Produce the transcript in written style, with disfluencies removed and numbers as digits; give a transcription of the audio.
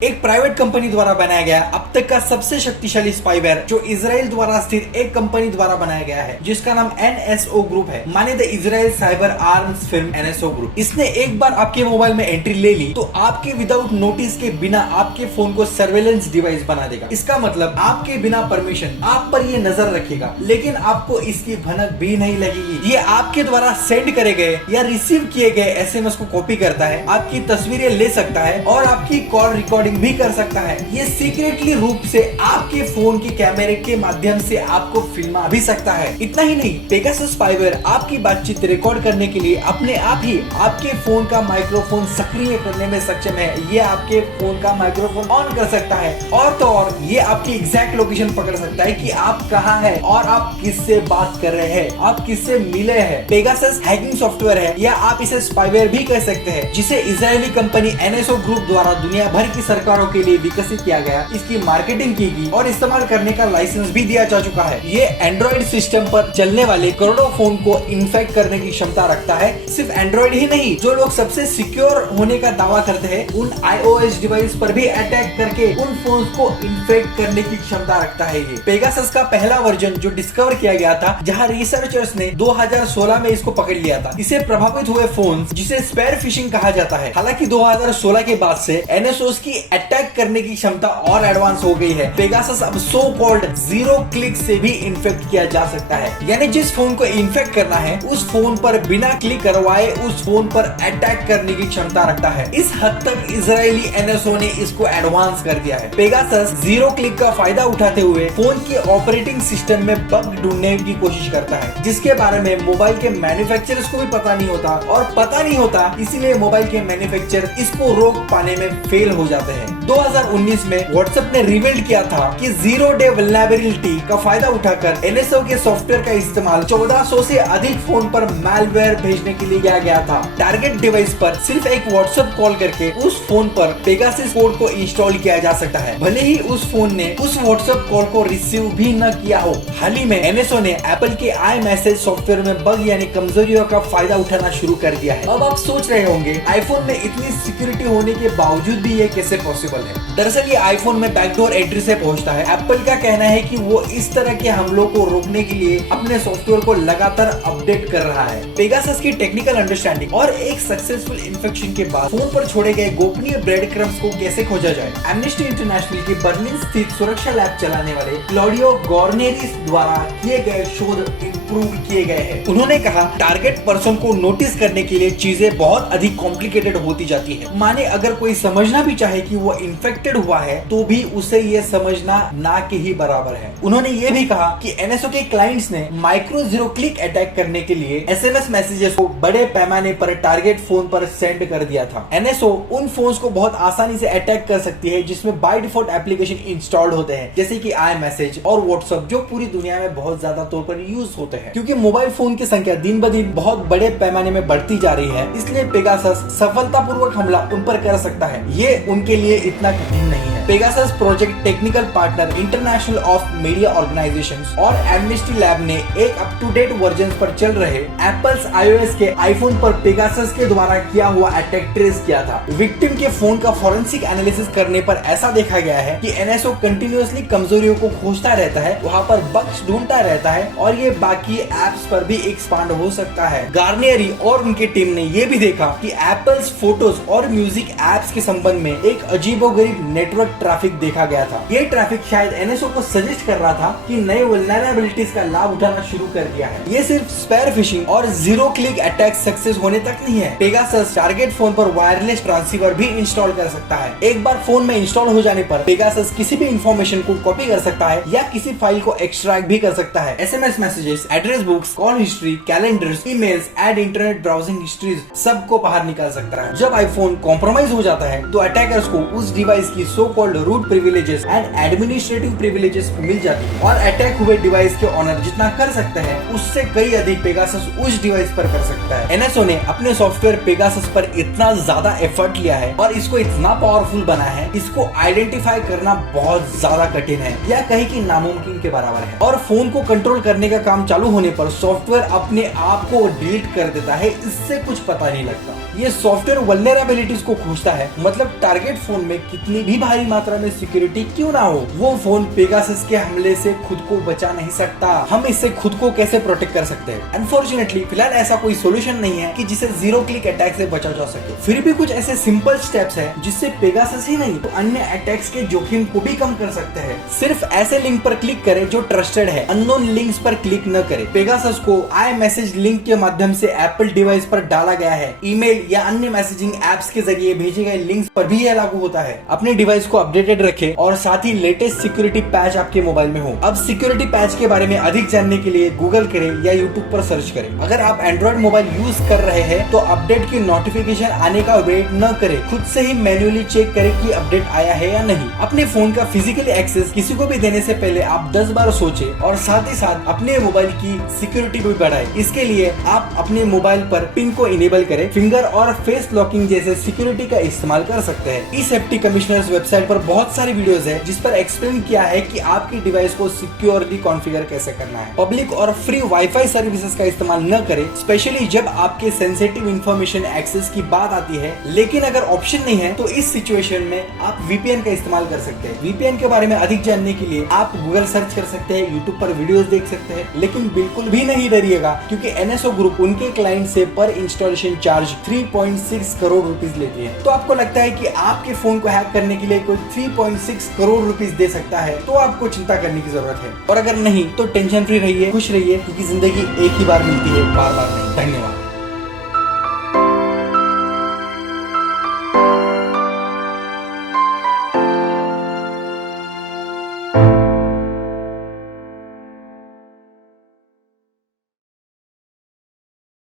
एक private company द्वारा बनाया गया अब तक का सबसे शक्तिशाली स्पाईवेयर जो इजराइल द्वारा स्थित एक कंपनी द्वारा बनाया गया है जिसका नाम NSO ग्रुप है, माने the Israel cyber arms film NSO group. इसने एक बार आपके मोबाइल में एंट्री ले ली तो आपके विदाउट नोटिस के बिना आपके फोन को सर्वेलेंस डिवाइस बना देगा। इसका मतलब आपके बिना परमिशन आप पर ये नजर रखेगा, लेकिन आपको इसकी भनक भी नहीं लगेगी। ये आपके द्वारा सेंड करे गए या रिसीव किए गए SMS को कॉपी करता है, आपकी तस्वीरें ले सकता है और आपकी कॉल रिकॉर्डिंग भी कर सकता है। ये सीक्रेटली रूप से आपके फोन के कैमरे के माध्यम से आपको फिल्मा भी सकता है। इतना ही नहीं, पेगासस स्पाईवेयर आपकी बातचीत रिकॉर्ड करने के लिए अपने आप ही आपके फोन का माइक्रोफोन सक्रिय करने में सक्षम है। ये आपके फोन का माइक्रोफोन ऑन कर सकता है और तो और ये आपकी एग्जैक्ट लोकेशन पकड़ सकता है कि आप कहाँ हैं और आप किससे बात कर रहे हैं, आप किससे मिले हैं। पेगासस हैकिंग सॉफ्टवेयर है या आप इसे स्पाईवेयर भी कह सकते हैं, जिसे इजरायली कंपनी NSO ग्रुप द्वारा दुनिया भर की सरकारों के लिए विकसित किया गया। इसकी मार्केटिंग की गई और इस्तेमाल करने का लाइसेंस भी दिया जा चुका है। ये एंड्रॉइड सिस्टम पर चलने वाले करोड़ों फोन को इन्फेक्ट करने की क्षमता रखता है। सिर्फ एंड्रॉइड ही नहीं, जो लोग सबसे सिक्योर होने का दावा करते हैं उन iOS डिवाइस पर भी अटैक करके उन फोन को इन्फेक्ट करने की क्षमता रखता है। ये पेगासस का पहला वर्जन जो डिस्कवर किया गया था, जहां रिसर्चर्स ने 2016 में इसको पकड़ लिया था। इसे प्रभावित हुए फोन जिसे स्पेयर फिशिंग कहा जाता है। हालांकि 2016 के बाद से NSOs की अटैक करने की क्षमता और एडवांस हो गई है। पेगासस अब सो कॉल्ड जीरो क्लिक से भी इन्फेक्ट किया जा सकता है, यानी जिस फोन को इन्फेक्ट करना है उस फोन पर बिना क्लिक करवाए उस फोन पर अटैक करने की क्षमता रखता है। इस हद तक इजरायली NSO ने इसको एडवांस कर दिया है। पेगासस जीरो क्लिक का फायदा उठाते हुए फोन के ऑपरेटिंग सिस्टम में बग ढूंढने की कोशिश करता है, जिसके बारे में मोबाइल के मैन्युफैक्चरर्स को भी पता नहीं होता और पता नहीं होता इसीलिए मोबाइल के मैन्युफैक्चरर इसको रोक पाने में फेल हो जाते हैं। 2019 में WhatsApp ने रिवील किया था कि जीरो डे वल्नरेबिलिटी का फायदा उठाकर NSO के सॉफ्टवेयर का इस्तेमाल 1400 से अधिक फोन पर मैलवेयर भेजने के लिए किया गया था। टारगेट डिवाइस पर सिर्फ एक WhatsApp कॉल करके उस फोन पर पेगासस कोड को इंस्टॉल किया जा सकता है, भले ही उस फोन ने उस WhatsApp कॉल को रिसीव भी न किया हो। हाल ही में NSO ने Apple के iMessage सॉफ्टवेयर में बग यानी कमजोरियों का फायदा उठाना शुरू कर दिया है। अब आप सोच रहे होंगे आईफोन में इतनी सिक्योरिटी होने के बावजूद भी ये कैसे पॉसिबल है। दरअसल ये आईफोन में बैकडोर एंट्री से पहुंचता है। एप्पल का कहना है कि वो इस तरह के हमलों को रोकने के लिए अपने सॉफ्टवेयर को लगातार अपडेट कर रहा है। पेगासस की टेक्निकल अंडरस्टैंडिंग और एक सक्सेसफुल इन्फेक्शन के बाद फोन पर छोड़े गए गोपनीय ब्रेड क्रम्स को कैसे खोजा जाए। एमनेस्टी इंटरनेशनल की बर्लिन स्थित सुरक्षा लैब चलाने वाले क्लॉडियो गॉर्नेरिस द्वारा किए गए शोध इम्प्रूव किए गए हैं। उन्होंने कहा टारगेट पर्सन को नोटिस करने के लिए चीजें बहुत अधिक कॉम्प्लिकेटेड होती जाती है। माने अगर कोई समझना भी चाहे कि वो इन्फेक्टेड हुआ है तो भी उसे ये समझना ना के ही बराबर है। उन्होंने ये भी कहा कि NSO के क्लाइंट्स ने माइक्रो जीरो क्लिक अटैक करने के लिए SMS मैसेजेस को बड़े पैमाने पर टारगेट फोन पर सेंड कर दिया था। NSO उन फोन्स को बहुत आसानी से अटैक कर सकती है जिसमें बाय डिफॉल्ट एप्लीकेशन इंस्टॉल्ड होते हैं, जैसे कि iMessage और WhatsApp, जो पूरी दुनिया में बहुत ज्यादा तौर पर यूज होते हैं। क्योंकि मोबाइल फोन की संख्या दिन ब दिन बहुत बड़े पैमाने में बढ़ती जा रही है, इसलिए पेगासस सफलतापूर्वक हमला उन पर कर सकता है। ये उनके लिए इतना कठिन नहीं है। Pegasus project technical partner international of media organisations और एमनेस्टी लैब ने एक अप टू डेट वर्जन पर चल रहे एप्पल्स iOS के आईफोन पर पेगासस के द्वारा किया हुआ अटैक ट्रेस किया था। विक्टिम के फोन का फॉरेंसिक एनालिसिस करने पर ऐसा देखा गया है कि NSO कंटिन्यूअसली कमजोरियों को खोजता रहता है, वहाँ पर बग्स ढूंढता रहता है और ये बाकी एप्स पर भी एक्सपांड हो सकता है। गार्नियरी और उनकी टीम ने ये भी देखा कि एप्पल्स फोटोज और म्यूजिक एप्स के संबंध में एक अजीबोगरीब नेटवर्क ट्रैफिक देखा गया था। ये ट्रैफिक शायद NSO को सजेस्ट कर रहा था कि नए वल्नरेबिलिटीज का लाभ उठाना शुरू कर दिया है। ये सिर्फ स्पेयर फिशिंग और जीरो क्लिक अटैक सक्सेस होने तक नहीं है। पेगासस टारगेट फोन पर वायरलेस ट्रांसीवर भी इंस्टॉल कर सकता है। एक बार फोन में इंस्टॉल हो जाने पर पेगासस किसी भी इंफॉर्मेशन को कॉपी कर सकता है या किसी फाइल को एक्सट्रैक्ट भी कर सकता है। SMS messages, address books, call history, calendars, emails, and internet browsing histories सबको बाहर निकाल सकता है। जब आईफोन कॉम्प्रोमाइज हो जाता है तो अटैकर्स को उस डिवाइस की so called root privileges and administrative privileges मिल जाती है और अटैक हुए डिवाइस के ओनर जितना कर सकते हैं उससे कई अधिक पेगासस उस डिवाइस पर कर सकता है। NSO ने अपने सॉफ्टवेयर पेगासस पर इतना ज्यादा एफर्ट लिया है और इसको इतना पावरफुल बना है, इसको आइडेंटिफाई करना बहुत ज्यादा कठिन है या कहीं कि नामुमकिन के बराबर है। और फोन को कंट्रोल करने का काम चालू होने पर सॉफ्टवेयर अपने आप को डिलीट कर देता है, इससे कुछ पता नहीं लगता। ये सॉफ्टवेयर वल्नरेबिलिटीज को खोजता है, मतलब टारगेट फोन में कितनी भी भारी मात्रा में सिक्योरिटी क्यों ना हो, वो फोन पेगासस के हमले से खुद को बचा नहीं सकता। हम इससे खुद को कैसे प्रोटेक्ट कर सकते हैं? अनफॉर्चुनेटली फिलहाल ऐसा कोई सोल्यूशन नहीं है कि जिसे जीरो क्लिक अटैक से बचा जा सके। फिर भी कुछ ऐसे सिंपल स्टेप्स हैं जिससे पेगासस ही नहीं तो अन्य अटैक्स के जोखिम को भी कम कर सकते हैं। सिर्फ ऐसे लिंक पर क्लिक करें जो ट्रस्टेड है, अननोन लिंक्स पर क्लिक न करें। पेगासस को iMessage लिंक के माध्यम से एप्पल डिवाइस पर डाला गया है। ईमेल या अन्य मैसेजिंग एप्स के जरिए भेजे गए लिंक्स पर भी यह लागू होता है। अपने डिवाइस को अपडेटेड रखें और साथ ही लेटेस्ट सिक्योरिटी पैच आपके मोबाइल में हो। अब सिक्योरिटी पैच के बारे में अधिक जानने के लिए गूगल करें या यूट्यूब पर सर्च करें। अगर आप एंड्रॉइड मोबाइल यूज कर रहे हैं तो अपडेट की नोटिफिकेशन आने का वेट न करें, खुद से ही मैन्युअली चेक करें कि अपडेट आया है या नहीं। अपने फोन का फिजिकली एक्सेस किसी को भी देने से पहले आप 10 बार सोचें और साथ ही साथ अपने मोबाइल की सिक्योरिटी भी बढ़ाएं। इसके लिए आप अपने मोबाइल पर पिन को इनेबल करें, फिंगर और फेस लॉकिंग जैसे सिक्योरिटी का इस्तेमाल कर सकते हैं। ई सेफ्टी कमिश्नर्स वेबसाइट पर बहुत सारी वीडियोस है जिस पर एक्सप्लेन किया है कि आपकी डिवाइस को सिक्योरली कॉन्फ़िगर कैसे करना है। पब्लिक और फ्री वाईफाई सर्विसेज का इस्तेमाल न करें, स्पेशली जब आपके सेंसिटिव इंफॉर्मेशन एक्सेस की बात आती है। लेकिन अगर ऑप्शन नहीं है तो इस सिचुएशन में आप VPN का इस्तेमाल कर सकते हैं। VPN के बारे में अधिक जानने के लिए आप गूगल सर्च कर सकते हैं, यूट्यूब पर वीडियोस देख सकते हैं। लेकिन बिल्कुल भी नहीं डरिएगा क्योंकि NSO ग्रुप उनके क्लाइंट से पर इंस्टॉलेशन चार्ज 3.6 करोड़ रुपीस लेती है। तो आपको लगता है कि आपके फोन को हैक करने के लिए कोई 3.6 करोड़ रुपीस दे सकता है, तो आपको चिंता करने की जरूरत है। और अगर नहीं तो टेंशन फ्री रहिए, खुश रहिए, क्योंकि जिंदगी एक ही बार मिलती है, बार बार नहीं। धन्यवाद।